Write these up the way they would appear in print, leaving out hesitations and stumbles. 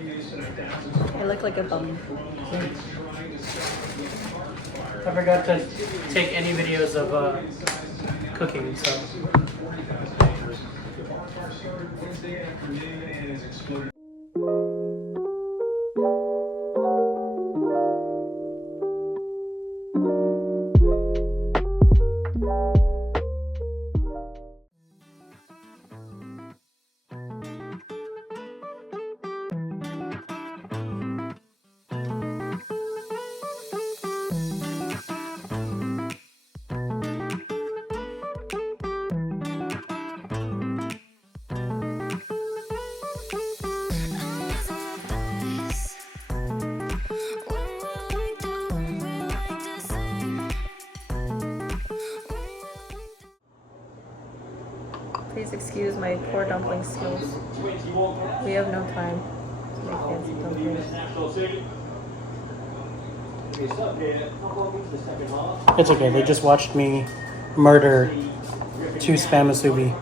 I look like a bum. I forgot to take any videos of cooking, so. Please excuse my poor dumpling skills. We have no time to make fancy dumplings. It's okay, they just watched me murder 2 spam musubi.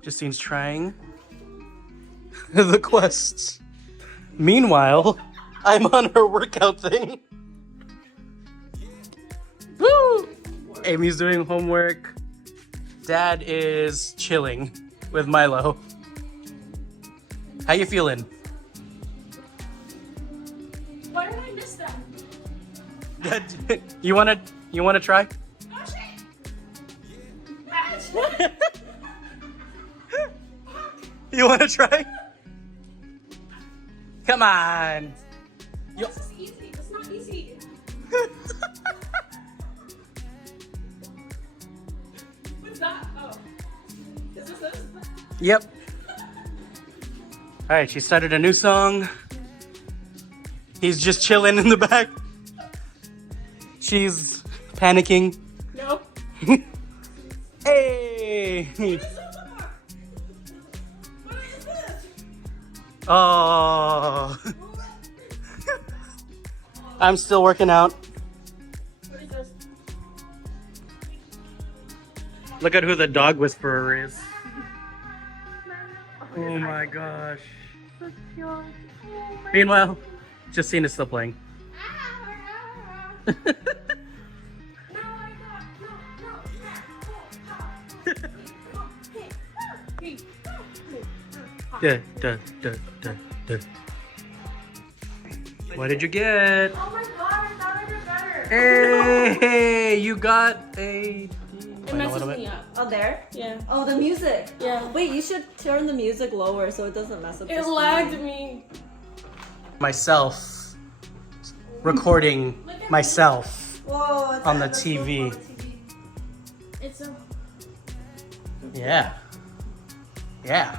Justine's trying the quests. Meanwhile, I'm on her workout thing. Woo! Amy's doing homework. Dad is chilling with Milo. How you feeling? Why did I miss that? You wanna try? Oh shit! You wanna try? Come on. This is easy. It's not easy. What's that? Oh. Is this this? Yep. All right, she started a new song. He's just chilling in the back. She's panicking. No. Hey. What is this? Oh. I'm still working out. What is this? Look at who the dog whisperer is. Oh my gosh. Meanwhile, Justine is still playing. Duh, duh, duh, duh, duh. What did you get? Oh my god, I thought I did better. Hey, you got a. It messes me up. Oh, there? Yeah. Oh, the music. Yeah. Wait, you should turn the music lower so it doesn't mess up. It the screen. lagged me. Myself recording myself Whoa, it's on the that's TV. on the TV. It's a. Yeah. Yeah.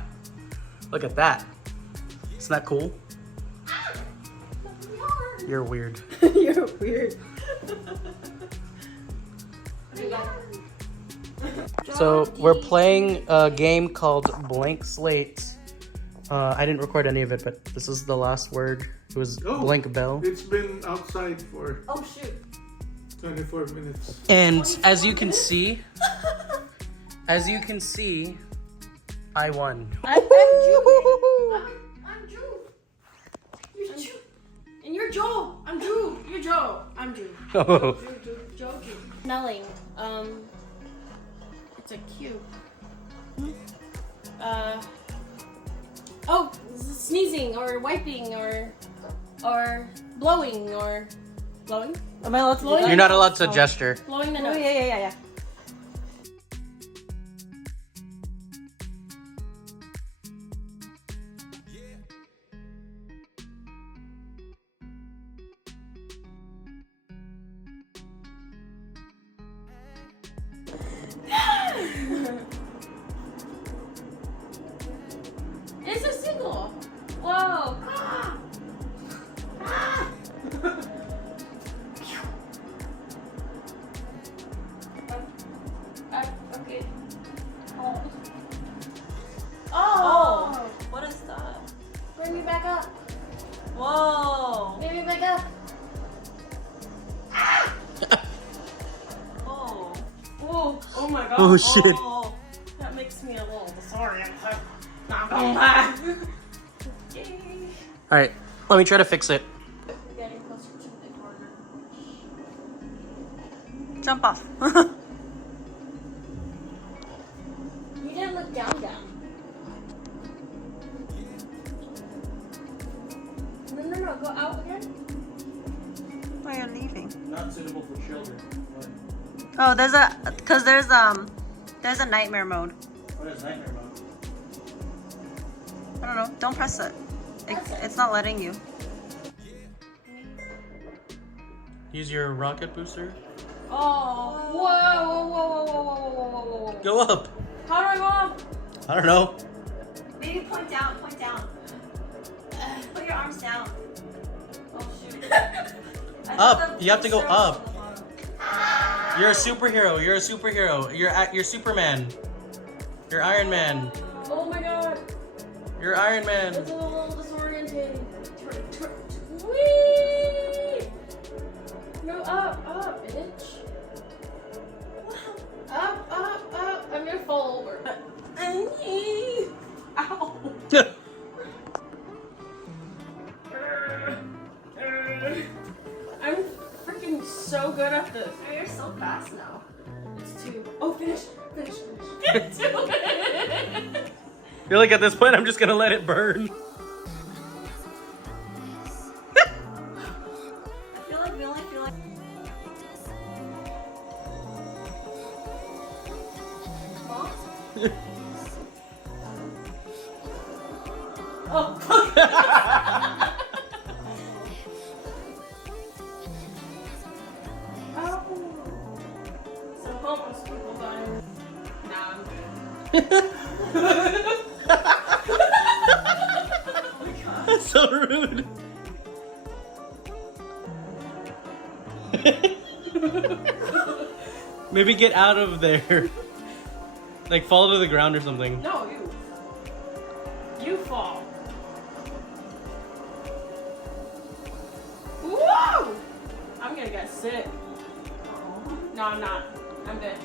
Look at that. Isn't that cool? You're weird. You're weird. So we're playing a game called Blank Slate. I didn't record any of it, but this is the last word. It was Oh. Blank Bell. It's been outside for Oh shoot. 24 minutes. And as you can see, I won. I'm Drew. I'm Drew. You're Drew. And you're Joe. I'm Drew. You're Joe. I'm Drew. Oh. Joe. Smelling. It's a cube. Oh, sneezing or wiping or blowing or blowing. Am I allowed to do You're that? You're not allowed to gesture. Blowing the Oh nose. yeah. Oh shit. Oh, that makes me a little disoriented. Not gonna lie. Yay. Alright, let me try to fix it. We're getting closer to the corner. Jump off. You didn't look down. No, go out again. Why are you leaving? Not suitable for children. Oh, there's a nightmare mode. What is nightmare mode? I don't know. Don't press it. It's not letting you. Use your rocket booster. Oh, whoa. Go up. How do I go up? I don't know. Maybe point down. Put your arms down. Oh, shoot. Up. You have to go up. You're a superhero. You're Superman. You're Iron Man. Oh my god. You're Iron Man. It's a little disorienting. Whee! No, up, bitch. Up. I'm gonna fall over. Ow. I'm freaking so good at this. You're so fast now. It's 2. Oh, finish. You're like, at this point, I'm just gonna let it burn. I feel like we only feel like. Oh. So homeless people dying. Nah, I'm good. That's so rude. Maybe get out of there. Like fall to the ground or something. No, you fall. Whoa! I'm gonna get sick. No, I'm not. I'm good.